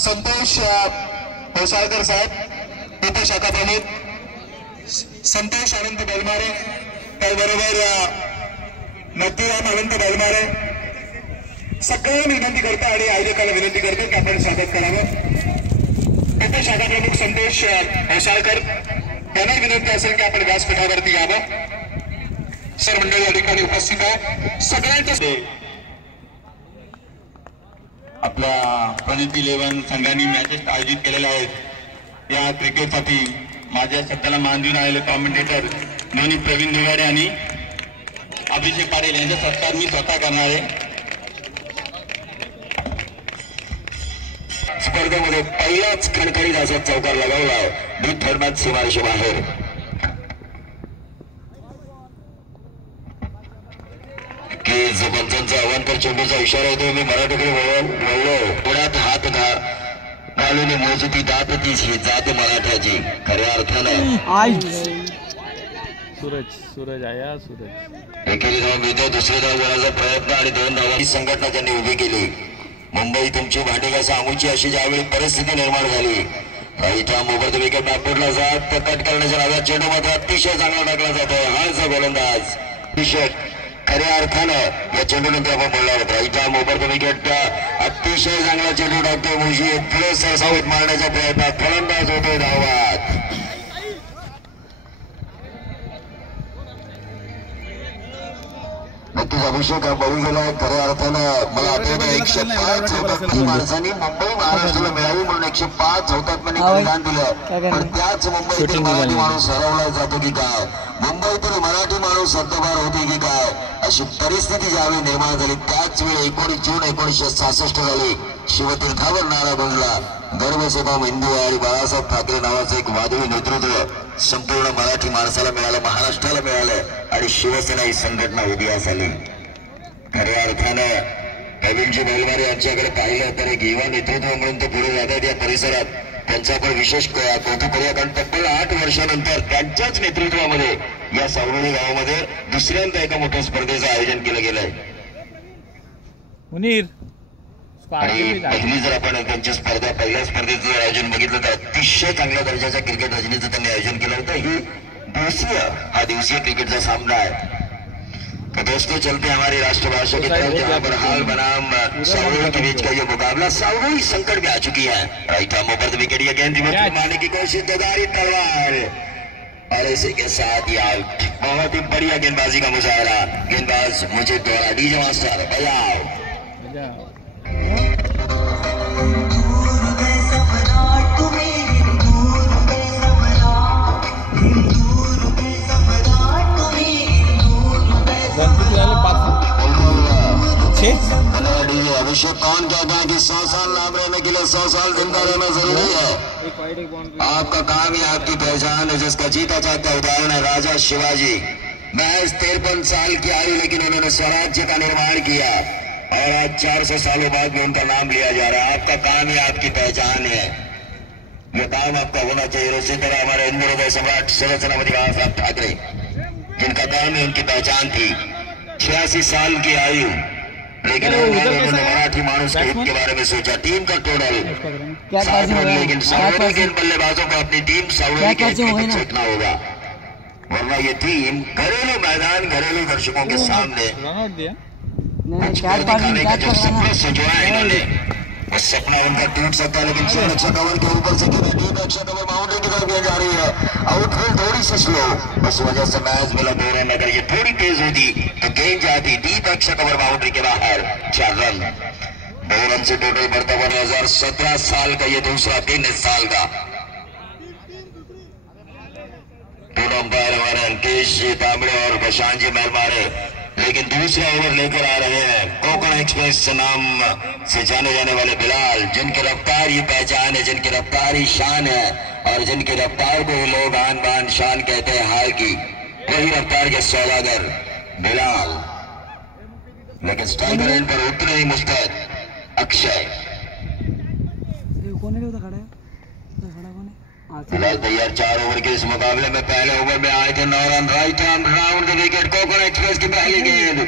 संतोष होसाळकर साहेब, उपशाखा प्रमुख संतोष अनंत बेलमारे, त्याचबरोबर नथुराम अनंत बेलमारे, सगळ्यांना विनंती करतो आणि आयोजकाला विनंती करतो की आपण स्वागत करावं. उपशाखा प्रमुख संतोष होसाळकर यांना विनंती असेल की आपण व्यासपीठावरती यावं. सर मंडळी या ठिकाणी उपस्थित आहे. सगळ्यांचे आपल्या प्रणिती 11 संघांनी मॅचेस आयोजित केलेल्या आहेत. या क्रिकेटसाठी माझ्या शब्दाला मान देऊन आलेले कॉमेंटेटर दोन्ही प्रवीण दुगाडे आणि अभिषेक पाटील यांचा सत्कार मी स्वतः करणार आहे. स्पर्धेमध्ये पहिलाच खणखणीत असा चौकार लगावला दूध धर्मात सीमारेषे बाहेर. की पंचांचा अवांतर चेंडूचा इशारा येतो. मी मराठीकडे वळलो. पुण्यात हात घालून मोजती दात तीची जात मराठ्याची. खऱ्या अर्थानं सूरज आया. सूरज एकेरी धाव मिळते. दुसरी धाव घेण्याचा प्रयत्न आणि 2 धावांची संघटना त्यांनी उभी केली. मुंबई तुमची भांडी घासा आमुची अशी ज्यावेळी परिस्थिती निर्माण झाली, राईटा मोबत विकेट नागपूरला जात कट करण्याच्या नावात चेंडू मात्र अतिशय चांगला टाकला जातोय. हाच गोलंदाज अतिशय खऱ्या अर्थानं या चेंडूनंतर आपण बोलला होता. राईटा मोबत विकेट अतिशय चांगला चेंडू टाकतोय. मुशी पुढे सरसावत मारण्याचा प्रयत्न, फलंदाज होतोय धावात. नक्कीच अभिषेक हा बळी गेलाय. खऱ्या अर्थानं मला आठवतं 105 हौतात्म्याची माणसांनी मुंबई महाराष्ट्राला मिळावी म्हणून 105 हौतात्म्यांनी बलिदान दिलं. पण त्याच मुंबईतील मराठी माणूस हरवला जातो की काय, मुंबईतील मराठी माणूस हद्दपार होते की काय, अशी परिस्थिती ज्यावेळी निर्माण झाली त्याच वेळी 19 जून 1966 झाली. शिवतीर्थावर नारा गुंजला. गर्भसेबाम हिंदू आणि बाळासाहेब ठाकरे नावाचं एक वादळी नेतृत्व संपूर्ण मराठी माणसाला मिळालं, महाराष्ट्राला मिळालं आणि शिवसेना ही संघटना उदयास आली. खऱ्या अर्थानं प्रवीणजी बेलमारे यांच्याकडे पाहिलं तर एक युवा नेतृत्व म्हणून ते पुढे जातात. या परिसरात त्यांचा पण विशेष कौतुक करूया, कारण तब्बल 8 वर्षानंतर त्यांच्याच नेतृत्वामध्ये या सावळी गावामध्ये दुसऱ्यांदा एका मोठ्या स्पर्धेचं आयोजन केलं गेलंय. आणि पहिली जर आपण त्यांची स्पर्धा पहिल्या स्पर्धेचं आयोजन बघितलं तर अतिशय चांगल्या दर्जाच्या क्रिकेट रचनेचं त्यांनी आयोजन केलं होतं. ही दिवसीय क्रिकेटचा सामना है. तो दोस्तों चलते हमारी राष्ट्रभाषा की तरफ, जहाँ पर हाल बनाम सावड़ी के बीच का ये मुकाबला. सावड़ी संकट में आ चुकी है. Right arm over the wicket, ये गेंद मारने की कोशिश, दोदारी तलवार और इसी के साथ ही आउट. बहुत ही बढ़िया गेंदबाजी का मुजाहरा. गेंदबाज मुझे द्वारा डीजे मास्टर बजाओ. अभिषेक कौन कहता है कि 100 साल नाम रहने के लिए 100 साल जिंदा रहना जरूरी है. आपका काम ही आपकी पहचान है. जिसका जीता चाहता उदाहरण है राजा शिवाजी. महज 53 साल की आयु, लेकिन उन्होंने स्वराज्य का निर्माण किया और आज 400 सालों बाद भी उनका नाम लिया जा रहा है. आपका काम ही आपकी पहचान है. ये काम आपका होना चाहिए. उसी तरह हमारे हिंदू सम्राट शिवसेनापति बाळासाहेब ठाकरे, जिनका काम ही उनकी पहचान थी. 86 साल की आयु, लेकिन उन्होंने मराठी मानुष के हित के बारे में सोचा. टीम का टोटल 7 रन, लेकिन सावड़ी के बल्लेबाजों को अपनी टीम सावड़ी के फेंकना होगा, वरना ये टीम घरेलू मैदान घरेलू दर्शकों के सामने दिखाने का जो सपना सजोया है इन्होंने, वो सपना उनका टूट सकता है. लेकिन सुरक्षा कवर के ऊपर से डीप रक्षा कवर बाउंड्री की तरफ जा रही है. आउटफील्ड थोड़ी सी स्लो, उस वजह से मैच मिला 2 रन. अगर ये थोड़ी तेज होती तो गेंद जाती डीप रक्षा कवर बाउंड्री के बाहर. 4 रन. 2 रन से टोटल बढ़ता हुआ 2017 साल का ये दूसरा दिन इस साल का. दोनों अंपायर हमारे अंकेश तांबड़े और प्रशांत जी मेलमारे, लेकिन दूसरा ओवर लेकर आ रहे हैं कोकण एक्सप्रेस नाम से जाने जाने वाले बिलाल, जिनकी रफ्तार ही पहचान है, जिनकी रफ्तार ही शान है और जिनकी रफ्तार को ही लोग आन बान शान कहते हैं हाल की. वही रफ्तार के सौदागर बिलाल, लेकिन स्ट्राइकर एंड पर उतने ही मुस्तैद अक्षय. फिलहाल तैयार 4 ओवर के इस मुकाबले में पहले ओवर में आए थे 9 run. Right hand round the wicket. Konkan express की पहली गेंद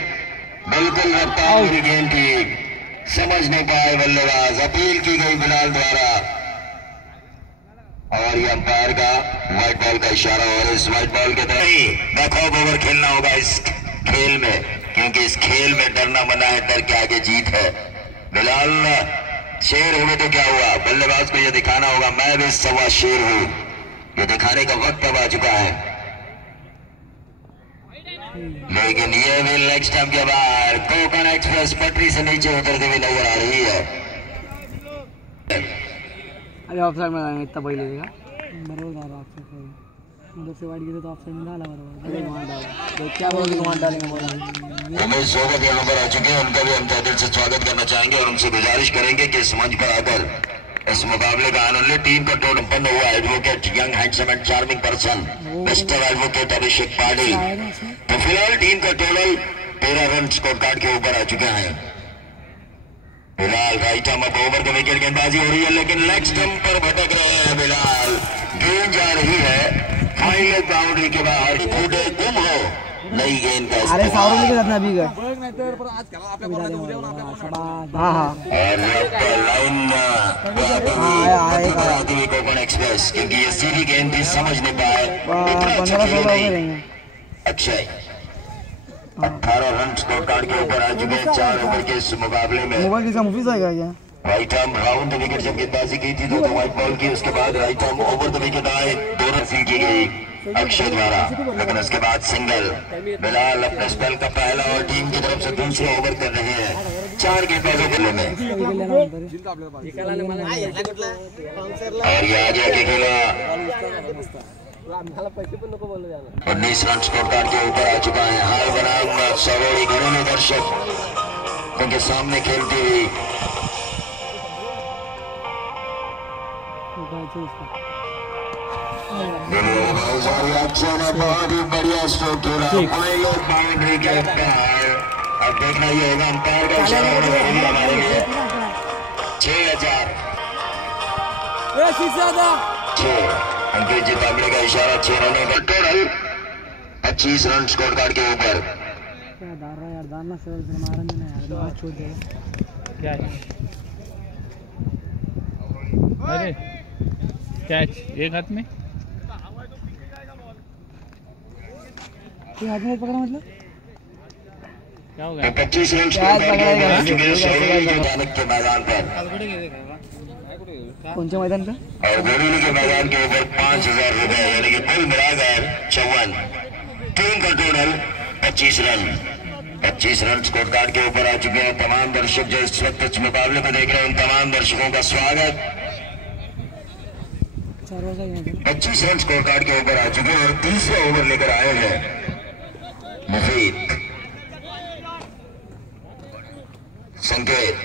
बिल्कुल रफ्तार वाली गेंद थी. समझ नहीं पाए बल्लेबाज, अपील की गई बिलाल द्वारा और ये अंपायर का व्हाइट बॉल का इशारा। और इस व्हाइट बॉल के तहत बैकऑफ ओवर खेलना होगा इस खेल में, क्योंकि इस खेल में डरना मना है, डर के आगे जीत है। बिलाल शेर हुए तो क्या हुआ, बल्लेबाज को यह दिखाना होगा मैं भी सवा शेर हूं, ये दिखाने का वक्त अब आ चुका है। लेकिन ये भी लेग स्टंप के बाहर, कोकण एक्सप्रेस पटरी से नीचे उतरते हुए नजर आ रही है। अरे ऑफसाइड में जाएंगे, इतना पहले देगा बरोबर डाला ऑफसाइड, उधर से वाइड गिरे तो ऑफसाइड में डाला बरोबर, अरे वहां डाला तो क्या बोलोगे, वहां डालेंगे बोला। उमेश सोगत यहाँ पर आ चुके हैं, उनका भी हम दिल से स्वागत करना चाहेंगे और उनसे गुजारिश करेंगे कि इस मंच पर आकर इस मुकाबले का आनंद ले। टीम का टोटल संपन्न हुआ advocate young handsome and charming person mister advocate Abhishek Patil. तो फिलहाल टीम का टोटल 13 रन स्कोर कार्ड के ऊपर आ चुके हैं। Bilal right arm up over का विकेट गेंदबाजी हो रही है, लेकिन लेग स्टंप पर भटक रहे हैं बिलाल, गेंद जा रही है फाइनल बाउंड्री के बाहर, कूदे गुम हो नई गेंद का। अरे साउंड लेके जाना अभी का लाइन कोकण एक्सप्रेस, क्योंकि ये सीधी गेंद भी समझ नहीं पाए। 15-16 अक्षय 18 रन स्कोर कार्ड के ऊपर आ चुके हैं 4 ओवर के इस मुकाबले में। मोबाइल किसका मुफीज आएगा क्या? Right arm round the wicket जब गेंदबाजी की थी तो व्हाइट बॉल की, उसके बाद right arm over the wicket आए, 2 रन हासिल की गई अक्षय द्वारा, लेकिन उसके बाद सिंगल। बिलाल अपने स्पेल का पहला और टीम की तरफ से दूसरा ओवर कर रहे हैं 4 गेंदबाजों के लिए में। और ये आगे आगे खेला 19 रन स्कोर कार्ड के ऊपर आ चुका है। हार बनाम सरोड़ी घरेलू दर्शक उनके सामने खेलती हुई अक्षय ने बहुत ही बढ़िया स्ट्रोक खेला, बाउंड्री के बाहर। अब देखना ये होगा अंपायर का इशारा हमारे लिए 6,000 अंकित जी तांबड़े का इशारा 6 रनों का टोटल 25 रन स्कोर कार्ड के ऊपर। क्या डाल रहा है यार, डालना से मारन देना यार, बात छोड़ दे क्या है? अरे कैच एक हाथ में, हाथ में पकड़ा मतलब क्या हो गया? 25 रन स्कोर कार्ड के ऊपर आ चुके हैं सरोड़ी के जानक के मैदान पर। कौन से मैदान पे? और घरेलू के मैदान के ऊपर 5,000 रुपए, यानी कि कुल मिलाकर 54। टीम का total 25 run 25 run score card के ऊपर आ चुके हैं। तमाम दर्शक जो इस वक्त इस मुकाबले को देख रहे हैं, उन तमाम दर्शकों का स्वागत। 25 रन स्कोर कार्ड के ऊपर आ चुके हैं और तीसरा ओवर लेकर आए हैं मुफीद। संकेत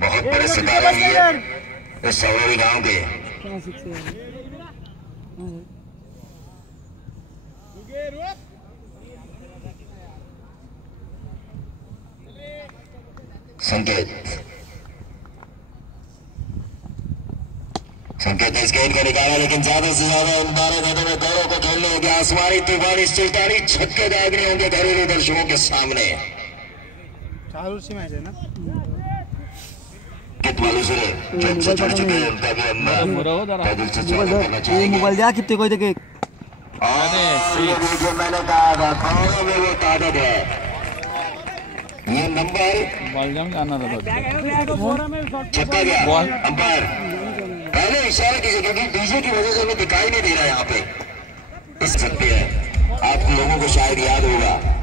बहुत बड़े सितारे हैं इस सरोड़ी गांव के। संकेत इस गेंद को निकाला, लेकिन ज्यादा से ज्यादा इन 12 गेंदों में दौरों को खेलने होंगे आसमानी तूफानी सुल्तानी छक्के दागने होंगे घरेलू दर्शकों के सामने। मैच है ना कित वालों से जो चढ़ चुके हैं उनका भी हम दिल से स्वागत करना चाहेंगे। मोबाइल दिया कितने कोई देखे? जो मैंने कहा था कौनों में वो ताकत है, ये नंबर बॉल आना था, छक्का गया। अंपायर पहले इशारा कीजिए, क्योंकि डीजे की वजह से हमें दिखाई नहीं दे रहा है यहाँ पे। इस सकते हैं आप लोगों को शायद याद होगा,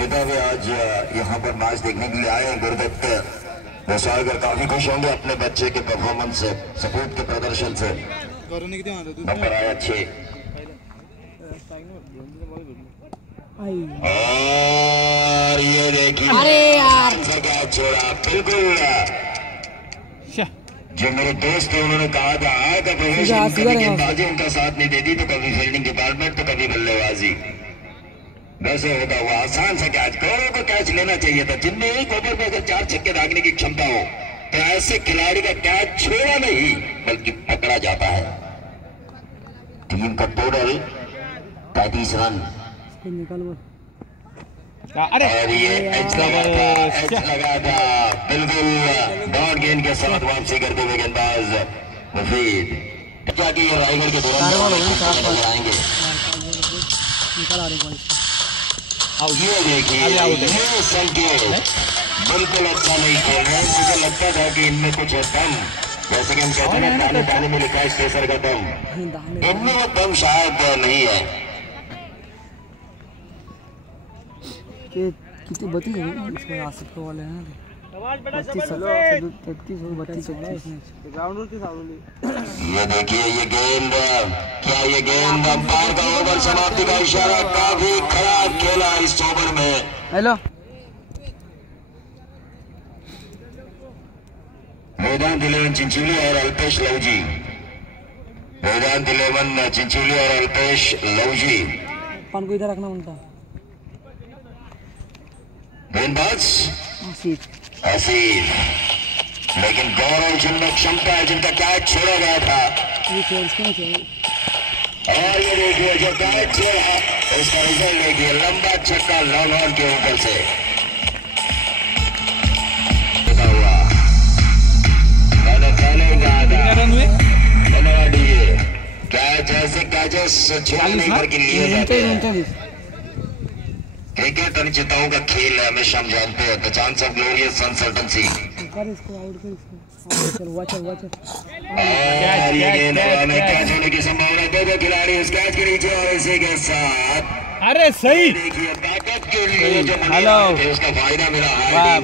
पिता भी आज यहाँ पर मैच देखने के लिए आए हैं। गुरदत्त वसागर काफी खुश होंगे अपने बच्चे के परफॉर्मेंस से, सपूत के प्रदर्शन से। नंबर आया 6 और ये देखिए, अरे यार क्या छोड़ा, बिल्कुल जो मेरे दोस्त थे उन्होंने कहा था आगे प्रोफेशन, कभी गेंदबाजी उनका साथ नहीं देती तो कभी फील्डिंग डिपार्टमेंट तो कभी बल्लेबाजी। वैसे होता हुआ आसान सा कैच, कौरों को कैच लेना चाहिए था, जिनमें एक ओवर में अगर 4 छक्के दागने की क्षमता हो तो ऐसे खिलाड़ी का कैच छोड़ा नहीं बल्कि पकड़ा जाता है। टीम का टोटल 35 रन। अरे और ये एज लगा था बिल्कुल डॉट गेंद के साथ वापसी करते हुए गेंदबाज मुफीद। क्या कि ये रायगढ़ के दौरान आएंगे। ये देखिए ये संकेत बिल्कुल अच्छा नहीं खेल रहे। मुझे लगता था कि इनमें कुछ है दम, जैसे कि हम कहते हैं ना दाने दाने में लिखा है स्टेसर का दम, इनमें वो दम शायद नहीं है। कितनी बती है इसमें आसिफ वाले हैं ना 32 ये देखिए ये गेंद, क्या ये गेंद अंपायर का ओवर समाप्ति का इशारा, काफी खराब खेला इस ओवर में। हेलो वेदांत 11 चिंचोली और अल्पेश लवजी, वेदांत 11 चिंचोली और अल्पेश लवजी। पान को इधर रखना उनका गेंदबाज आसिफ, लेकिन गौरव जिनमें क्षमता है, जिनका कैच छोड़ा गया था। और ये देखिए जो कैच छोड़ा उसका रिजल्ट देखिए, लंबा छक्का लॉन्ग ऑन के ऊपर से हुआ। मैंने पहले कहा था धन्यवाद दीजिए, कैच ऐसे कैचेस छोड़ नहीं करके लिए जाते हैं। क्रिकेट अनिश्चितताओं का खेल है, हमेशा हम जानते हैं। The chance of glorious uncertainty. Catch होने की संभावना, दो खिलाड़ी इस कैच के नीचे और इसी के साथ अरे सही देखिए बैकअप के लिए जो हॅलो उसका फायदा मिला।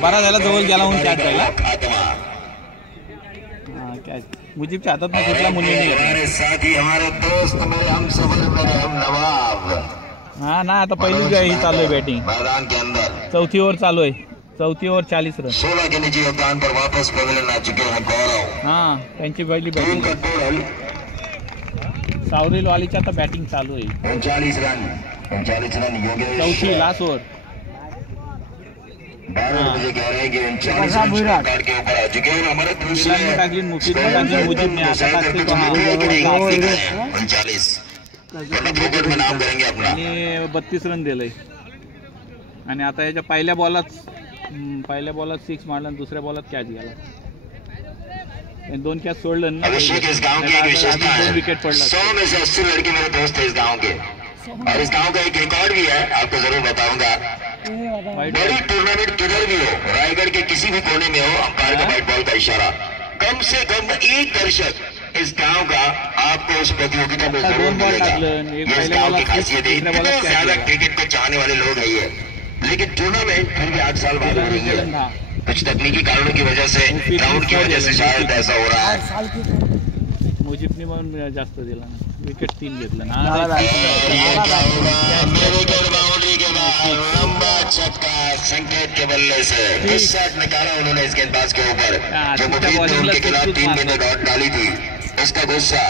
बरा झाला जवळ गेला म्हणून कॅच झाला। खात्मा मुजीबच्या हातात में कुठला मुली नाही। हमारे साथी हमारे दोस्त मेरे हम सफर मेरे हम नवाब। हाँ ना आता पहिली ही चालू आहे बॅटिंग, मैदान के अंदर चौथी ओव्हर चालू आहे, चौथी ओव्हर 40 रन। 16 के निजी योगदान पर वापस पवेलियन आ चुके हैं गौरव। हाँ त्यांची पहिली टीम बॅटिंग का टोटल सावरेल वालीची आता बॅटिंग चालू आहे। 39 रन योगेश। चौथी लास्ट ओव्हर 12 बजे कह रहे हैं कि 39 रन कार्ड के ऊपर आ चुके हैं। हमारे दूसरे टाकली मुफीद ने टाकली मुजीब ने आता टाकली तो हाँ 39 क्रिकेट में नाम करेंगे अपना। आणि 32 रन दिलंय आणि आता याच्या पहिल्या बॉलात 6 मारला आणि दुसऱ्या बॉलात कॅच गेला। 2 कॅच सोडलं ना। अभिषेक इस गांव की एक विशेषता है, विकेट पडला। 100 में से 80 लड़के मेरे दोस्त है इस गांव के, और इस गांव का एक रिकॉर्ड भी है, आपको जरूर बताऊंगा। बड़ी टूर्नामेंट किधर भी हो, रायगढ़ के किसी भी कोने में हो, अंपायर का व्हाइट बॉल का इशारा, कम से कम एक दर्शक इस गांव का आपको उस प्रतियोगिता में जरूर मिलेगा। ये इस गांव की खासियत है, इतने ज्यादा क्रिकेट को चाहने वाले लोग है ये। लेकिन टूर्नामेंट फिर भी 8 साल बाद हो रही है, कुछ तकनीकी कारणों की वजह से, ग्राउंड की वजह से शायद ऐसा हो रहा है। मुजीबने पण जास्त दिला ना, विकेट 3 घेतलं ना। बाउंड्री के बाद लंबा छक्का संकेत के बल्ले से 20 शॉट निकाला उन्होंने इस गेंदबाज के ऊपर, जो मुफीद ने उनके खिलाफ 3 गेंदें डॉट डाली थी। उसका गुस्सा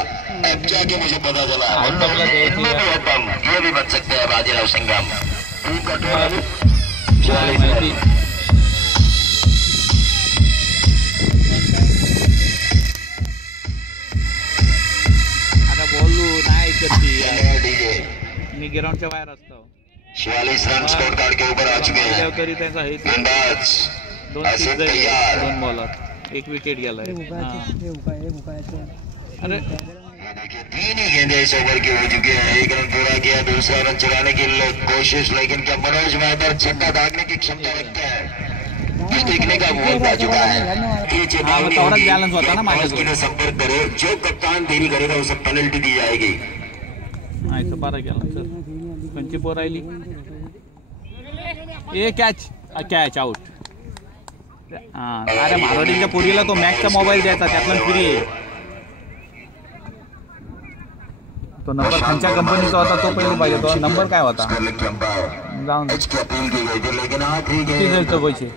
अब जाके मुझे पता चला, ये भी बच सकते हैं बाजीराव सिंघम। टीम का टोटल 40 रन। मी ग्राउंडच्या बाहेर असतो। 46 रन स्कोर कार्ड के ऊपर आ चुके हैं। तरी त्यांचा हे गेंदबाज 2 बॉलर 1 विकेट गेलाय। अरे देखिए 3 ही गेंदें इस ओवर की हो चुकी है। 1 रन पूरा किया, दूसरा रन चलाने की कोशिश, लेकिन क्या मनोज मेहतर छक्का दागने की क्षमता रखता है, ये देखने का वक्त आ चुका है। संपर्क करो, जो कप्तान देरी करेगा उसे पेनल्टी दी जाएगी। आयचं 12 गेला सर, 24 राहिली। ए कॅच आउट। अरे मारवाडीच्या पोरीला तो मॅक्सचा मोबाईल द्यायचा, त्यातला फ्री आहे तो। नंबर खानच्या कंपनीचा होता, तो पहिले पाहिजे। तो नंबर काय होता जाऊन किती द्यायचं पैसे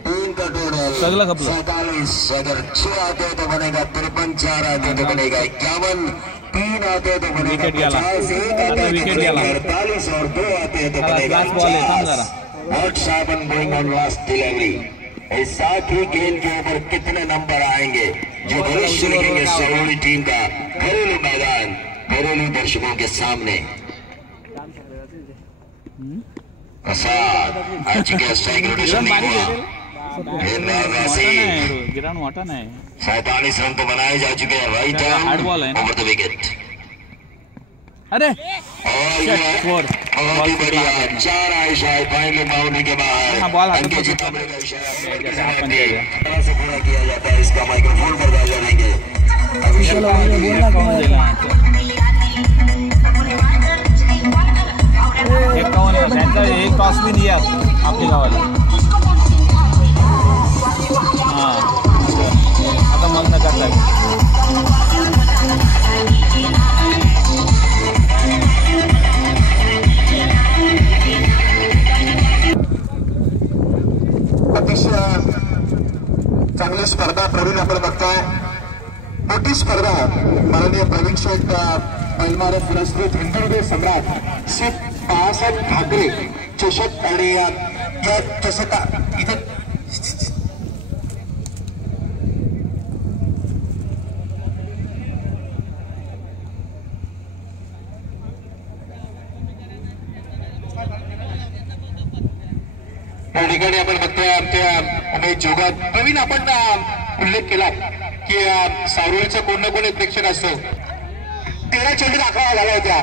सगळं खपलं। अगर 6 आते तो बनेगा 53, 4 आते तो बनेगा 51, 3 आते तो बनेगा विकेट गेला, विकेट गेला। 48 और 2 आते तो बनेगा लास्ट बॉल आहे, थांब जरा। What's happen going on last delivery. इस साथ ही गेंद के ऊपर कितने नंबर आएंगे जो भविष्य लिखेंगे सरोली टीम का घरेलू मैदान घरेलू दर्शकों के सामने। गिराण वाटा नाही 47 रन तो बनाए जा चुके हैं राइट हार्ड बॉल है ओवर द विकेट। अरे और बढ़िया 4 आए शायद फाइनल बाउंड्री के बाहर बॉल हाथ से पूरा किया जाता है। इसका माइक्रोफोन पर डाल जाएंगे एक टॉस भी दिया आपल्या गावाला। हां आता मग न करता अतिशय चांगली स्पर्धा प्रवीण आपण बघताय। मोठी स्पर्धा माननीय प्रवीण शेठ पैलवार पुरस्कृत हिंदुहृदय सम्राट श्री बाळासाहेब ठाकरे चषक आणि या चषका इथे या ठिकाणी आपण बघतोय आमच्या उमेश जोगात प्रवीण आपण उल्लेख केला की सारोळीचा कोण ना कोण एक प्रेक्षक असतो। 13 चेंडू दाखवा झाला होत्या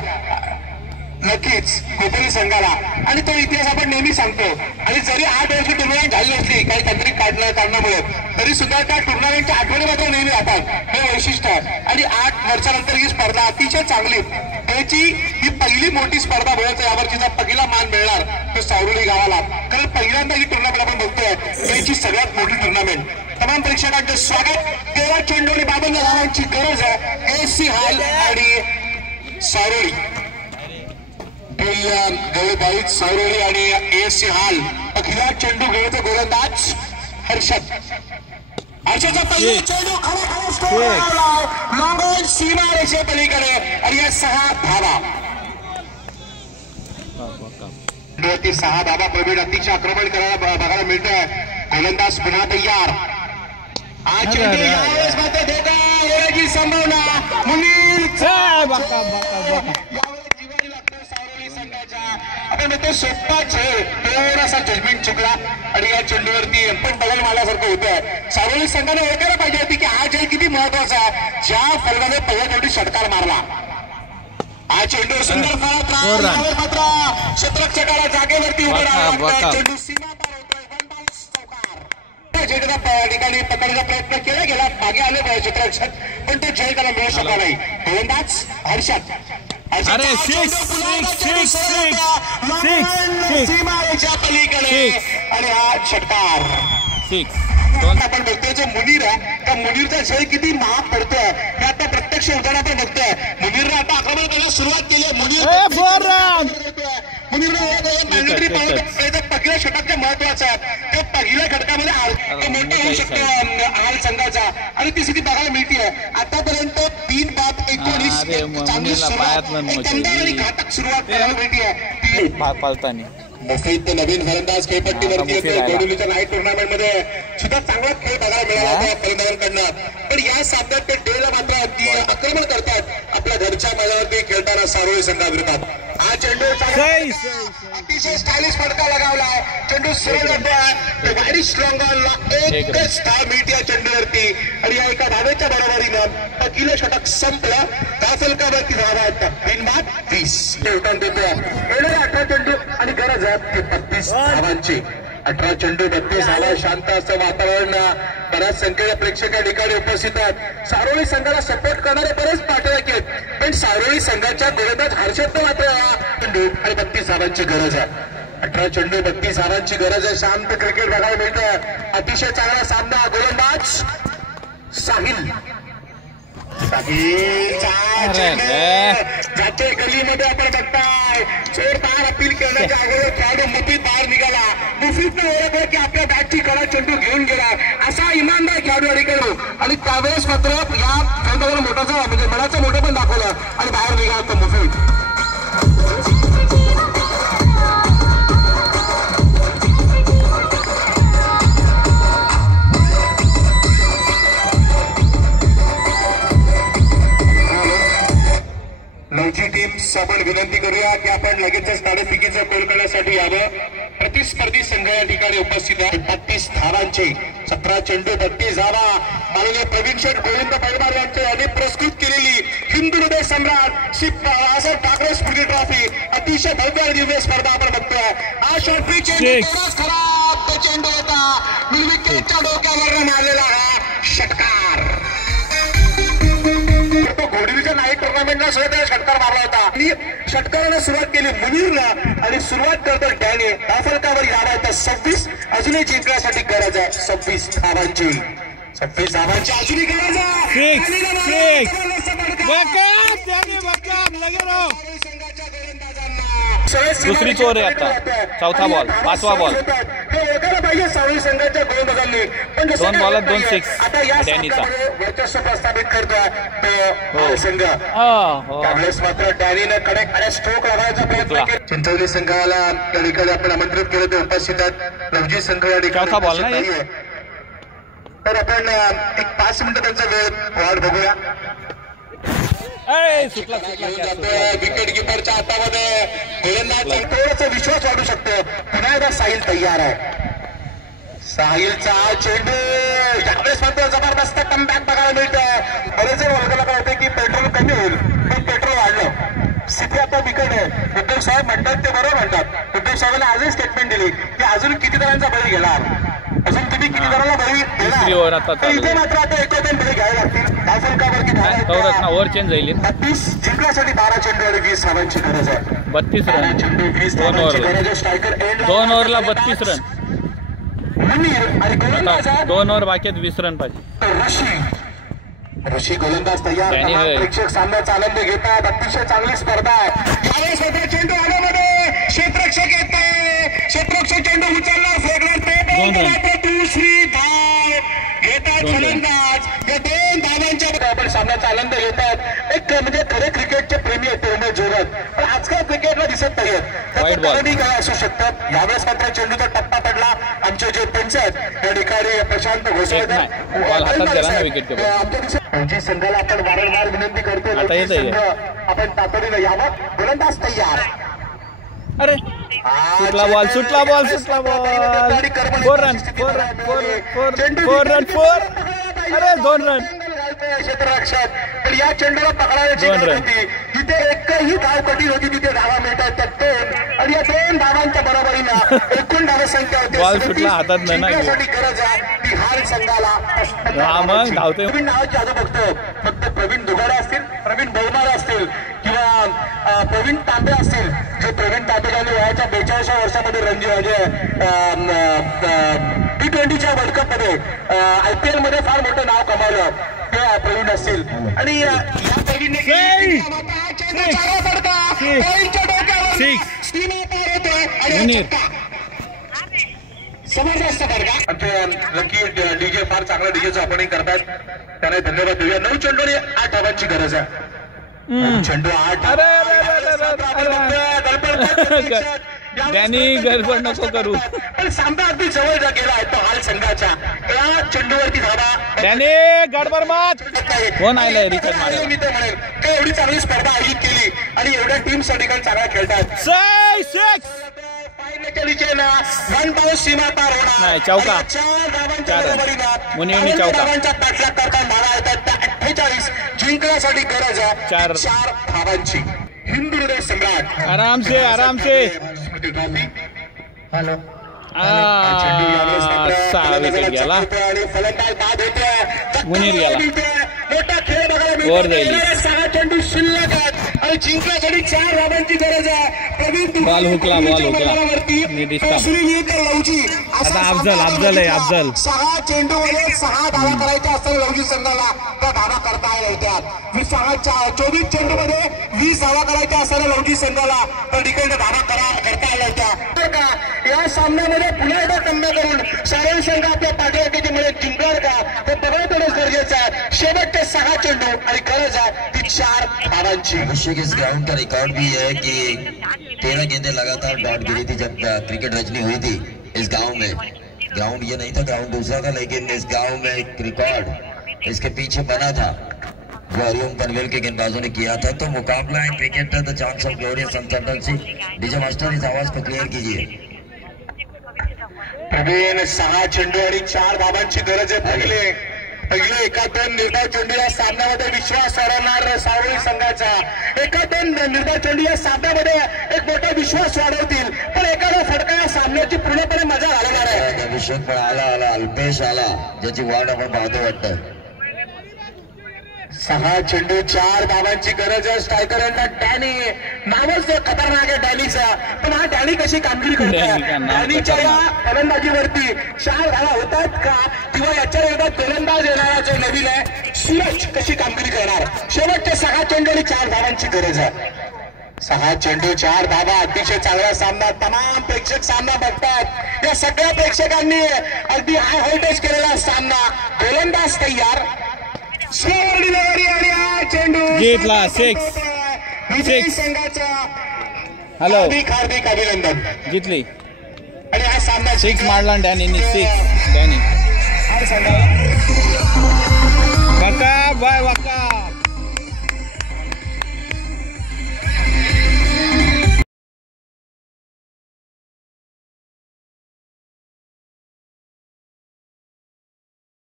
नक्कीच कोकणी संघाला आणि तो इतिहास आपण नेहमी सांगतो। आणि जरी 8 वर्ष टुर्नामेंट झाली नसली काही तांत्रिक कारणामुळे तरी सुद्धा त्या टुर्नामेंटच्या आठवणी मात्र नेहमी राहतात हे वैशिष्ट्य आहे। आणि 8 वर्षानंतर ही स्पर्धा अतिशय चांगली त्याची ही पहिली मोठी स्पर्धा भरवते यावरचा पहिला मान मिळणार तो सारोली गावाला। कारण पहिल्यांदा ही टुर्नामेंट आपण बघतोय त्याची सगळ्यात मोठी टुर्नामेंट। तमाम प्रेक्षकांचे स्वागत। 13 चेंडू आणि 52 धावांची गरज आहे एसी हाल आणि सारोली गळबाईत सारोली आणि एसी हाल पहिला चेंडू घेतो गोलंदाज हर्षद। हर्षदचा पहिला चेंडू लॉंग सीमा रेषे पलीकडे आणि या 6 धावा 6 धावा प्रवीण अतिशय आक्रमण करायला बघायला मिळतंय। गोलंदाज पुन्हा तयार। आज चेंडू यावेळेस मात्र देता येण्याची संभावना मुनीर तो सोपा खेळ थोडासा जजमेंट चुकला आणि या चेंडूवरती पण बदल मारल्यासारखं होतं। सारोली संघाने ओळखायला पाहिजे होती की हा खेळ किती महत्वाचा आहे। ज्या फलकाने पहिल्या चेंडू षटकार मारला हा चेंडू सुंदर फलक मात्र क्षेत्ररक्षकाला जागेवरती उभं राहावं चेंडू सीमा पार होतोय चेंडूला ठिकाणी पकडण्याचा प्रयत्न केला गेला मागे आले क्षेत्ररक्षक पण तो जय त्याला मिळू शकला नाही। गोलंदाज हर्षद अरे सीमारेच्या पलीकडे आणि हा षटकार आपण बघतोय जो मुनीर आहे त्या मुनीरचा जय किती महाग पडतोय हे आता प्रत्यक्ष उदाहरण आपण बघतोय। मुनीरने आता आक्रमण करायला सुरुवात केली आहे। मुनीरने पहिल्या षटकाचं महत्वाचं आहे ते पहिल्या षटकामध्ये मोठा होऊ शकतो हाल संघाचा आणि ती स्थिती बघायला मिळते। आतापर्यंत 3-19 चांगली सुरुवात घातक सुरुवात करायला मिळते। मुफीत नवीन फलंदाज खेळपट्टीवरती येतो। गोडुलीच्या नाईट टुर्नामेंट मध्ये सुद्धा चांगला खेळ बघायला मिळाला त्या फलंदाजांकडनं पण या सामन्यात ते डेला मात्र ती आक्रमण करतात आपल्या घरच्या मैदानावरती खेळताना सारोली संघाविरोधात। हा चेंडू अतिशय स्टायलिश फटका लगावलाय। चेंडू सरळ जातोय गाडी स्ट्रॉंगला एकच धाव मिळते या चेंडूवरती आणि या एका धावेच्या बरोबरीनं पहिलं षटक संपलं। त्या फलकावरती धावा आहेत बिनबाद 20 उठाण देतोय। 18 चेंडू आणि गरज आहे 32 धावांची। 18 चेंडू 32 धावा शांत असं वातावरण बऱ्याच संख्येने प्रेक्षक या ठिकाणी उपस्थित आहेत। सारोली संघाला सपोर्ट करणारे बरेच पाठवले आहेत पण सारोली संघाच्या गोलंदाज हर्षद मात्र चेंडू आणि 32 धावांची गरज आहे। 18 चेंडू 32 धावांची गरज आहे। शांत क्रिकेट बघायला मिळतं। अतिशय चांगला सामना। गोलंदाज साहिल जाते गलीमध्ये आपण बघताय चोर बाहेर अपील करण्याच्या अगोदर खेळाडू मुफीत बाहेर निघाला। मुफीतनं ओळखलं की आपल्या बॅटची कडा चेंडू घेऊन गेला असा इमानदार खेळाडू अडीकडे आणि त्यावेळेस मात्र या खेळाडूला मोठाचा म्हणजे मनाचं मोठं पण दाखवलं आणि बाहेर निघाला तो मुफीत। टीम्स आपण विनंती करूया की आपण लगेचच नाणेफेकीचा गोल करण्यासाठी यावं. प्रतिस्पर्धी संघ या ठिकाणी उपस्थित आहे. 32 धावांचे 17 चेंडू 32 धावा. माननीय प्रवीण शेठ गोविंद पैलवान यांनी पुरस्कृत केलेली हिंदू हृदय सम्राट श्री बाळासाहेब ठाकरे स्मृती ट्रॉफी अतिशय भव्य आणि दिव्य स्पर्धा आपण बघतोय. हा शॉर्टफी चेंडू खराब तो चेंडू होता. विकेटच्या डोक्यावर मारलेला हा षटकार. तो घोडवीच्या नाईट टुर्नामेंटला सुद्धा त्याने षटकार मारला होता. आणि षटकाराने सुरुवात केली मुनीरला आणि सुरुवात करतो डॅनी. धावफलकावर यावा होता 26. अजूनही जिंकण्यासाठी गरज आहे 26 धावांची. 26 धावांची अजूनही गरज आहे. दुसरी चोर आहे आता. चौथा बॉल 5वा बॉल. पाहिजे सावळी संघाच्या गोलंदाजांनी. पण 2 बॉलात 2 6 आता या डॅनीचा वर्चस्व प्रस्थापित करतोय तो संघ. त्यावेळेस मात्र डॅनीनं कडे स्ट्रोक लावायचा प्रयत्न केला. चिंचवली संघाला या ठिकाणी आपण आमंत्रित केलं ते उपस्थित आहेत. लवजी संघ या ठिकाणी चौथा बॉल ना. तर आपण एक 5 मिनिटं त्यांचा वेळ वाट बघूया. विकेट किपरच्या हातामध्ये गोलंदाज थोडासा विश्वास वाढू शकतो. पुन्हा एकदा साहिल तयार आहे. साहिलचा चेंडू यावेळेस मात्र जबरदस्त कमबॅक बघायला मिळतोय. बरेच जण वर्गाला कळते की पेट्रोल कमी होईल पण पेट्रोल वाढलं. स्थिती आता बिकट आहे. उद्धव साहेब म्हणतात ते बरोबर म्हणतात. उद्धव साहेबांनी आजही स्टेटमेंट दिली की अजून किती जणांचा बळी घेणार, अजून तुम्ही किती जणांना बळी देणार. इथे मात्र आता एकोण बळी घ्यावे लागतील. ओव्हर चेंज जाईल. 32 जिंकण्यासाठी 12 चेंडू आणि 20 धावांची गरज आहे. 32 रन. चेंडू 20 धावांची गरज आहे. Striker 2 ओव्हरला 32 run. मुनीर आणि गोलंदाज 2 ओव्हर बाकी 20 रन पाहिजे. ऋषी गोलंदाज तयार. प्रेक्षक सामन्याचा आनंद घेतात. अतिशय चांगली स्पर्धा आहे. यावेळेस मात्र चेंडू आल्यामध्ये क्षेत्ररक्षक येते. क्षेत्ररक्षक चेंडू उचलणार फेकणार ते दुसरी धाव घेतात फलंदाज. या 2 धावांच्या आपण सामन्याचा आनंद घेतात. एक म्हणजे खरे क्रिकेटचे प्रेमी आहेत उमेश जोरात. पण आजकाल क्रिकेटला दिसत नाहीयेत. काय असू शकतात. यावेळेस मात्र चेंडूचा टप्पा पडला. आमचे जे पंच आहेत या ठिकाणी प्रशांत घोषणे आमच्या संघाला आपण वारंवार विनंती करतो आपण तातडीनं यावं. गोलंदाज तयार. अरे सुटला बॉल 4 रन. 4 रन. अरे 2 रन. क्षेत्ररक्षक पण या चेंडूला पकडायची गरज होती. जिथे एकही धाव कठीण होती तिथे धावा मिळतात त्या 2 आणि या 2 धावांच्या बरोबरीनं एकूण धावसंख्या होती. बॉल सुटला हातात जिंकण्यासाठी गरज आहे बिहार संघाला. प्रवीण नावाची आजू बघतो. फक्त प्रवीण दुगाडे असतील, प्रवीण बहुमारे असतील किंवा प्रवीण तांबे असतील. जे प्रवीण तांबे यांनी वयाच्या 42व्या वर्षामध्ये रणजी T20च्या वर्ल्ड कप मध्ये IPL मध्ये फार मोठं नाव कमावलं ते प्रवीण असतील. आणि या प्रवीणने जबरदस्त लकी डीजे फार चांगला डीजेचं आपणही करतात. त्याने धन्यवाद देऊया. 9 चेंडू आणि 8 धावांची गरज आहे. चेंडू 8. डॅनी गडबड नको करू. पण सामना अगदी जवळ गेला आहे तो हाल संघाच्या. या चेंडूवरती धावा. डॅनी गडबड मात कोण आलाय रिचार्ज मारायला. मी तर म्हणेल की एवढी चांगली स्पर्धा आयोजित केली आणि एवढ्या टीम्स या ठिकाणी चांगल्या खेळतात. 6 वन बाउंस सीमा पार होणार नाही. चौका 4 धावांच्या बरोबरीनं मुनिवनी चौका धावांच्या पाठलाग करता मारा येतात. त्या 48 जिंकण्यासाठी गरज आहे 4 धावांची. हिंदू हृदय सम्राट आराम से हॅलो 6 विकेट गेला. आणि फलंदाज बाद होतोय. मुनीर गेला. मोठा खेळ बघायला वर जाईल. 6 चेंडू शिल्लक आहेत आणि जिंकण्यासाठी 4 धावांची गरज आहे. बॉल हुकला आता अफजल आहे. अफजल 6 चेंडू मध्ये 6 धावा करायच्या असताना लवजी संघाला त्या धावा करता आल्या होत्या. 24 चेंडू मध्ये 20 धावा करायच्या असताना लवजी संघाला त्या ठिकाणी धावा करता आल्या होत्या. या सामन्यामध्ये पुन्हा एकदा कमी करून सारण संघ आपल्या पाठीराखीमुळे जिंकणार का हे बघणं थोडं गरजेचं आहे. शेवटचे 6 चेंडू आणि गरज आहे ती 4 धावांची. अभिषेक इस ग्राउंड का रिकॉर्ड भी है कि 13 गेंदें लगातार डॉट गिरी थी जब क्रिकेट रचनी हुई थी इस गांव में. ग्राउंड ये नहीं था, ग्राउंड दूसरा था, लेकिन इस गांव में एक रिकॉर्ड इसके पीछे बना था जो हरिओम पनवेल के गेंदबाजों ने किया था। तो मुकाबला है cricketer the chance of glory uncertainty. DJ master इस आवाज को क्लियर कीजिए। प्रवीण 6 चेंडू आणि 4 धावांची गरज आहे। पहिले एका 2 निर्धाव चेंडू या सामन्यामध्ये विश्वास वाढवणार सावळी संघाचा। एका 2 निर्धाव चेंडू या सामन्यामध्ये एक मोठा विश्वास वाढवतील, पण एखादा फटका या सामन्याची पूर्णपणे मजा घालवणार आहे। अभिषेक पण आला अल्पेश आला, ज्याची वाट आपण पाहतो वाटतं। 6 चेंडू 4 धावांची गरज आहे। स्ट्रायकर यांना डॅनी नावच खतरनाक आहे डॅनीचा, पण हा डॅनी कशी कामगिरी करतोय? डॅनीच्या या फलंदाजीवरती 4 धावा होतात का, किंवा याच्या विरोधात गोलंदाज येणारा जो नवीन आहे सूरज कशी कामगिरी करणार? शेवटचे 6 चेंडू आणि 4 धावांची गरज आहे। 6 चेंडू 4 धावा, अतिशय चांगला सामना। तमाम प्रेक्षक सामना बघतात। या सगळ्या प्रेक्षकांनी अगदी हाय व्होल्टेज केलेला सामना। गोलंदाज तयार, चेंडू घेतला 6 संघाचा हॅलो हार्दिक अभिनंदन। जितली आणि हा सामना 6 मारला डॅनीने 6 डॅनी काका बाय वाका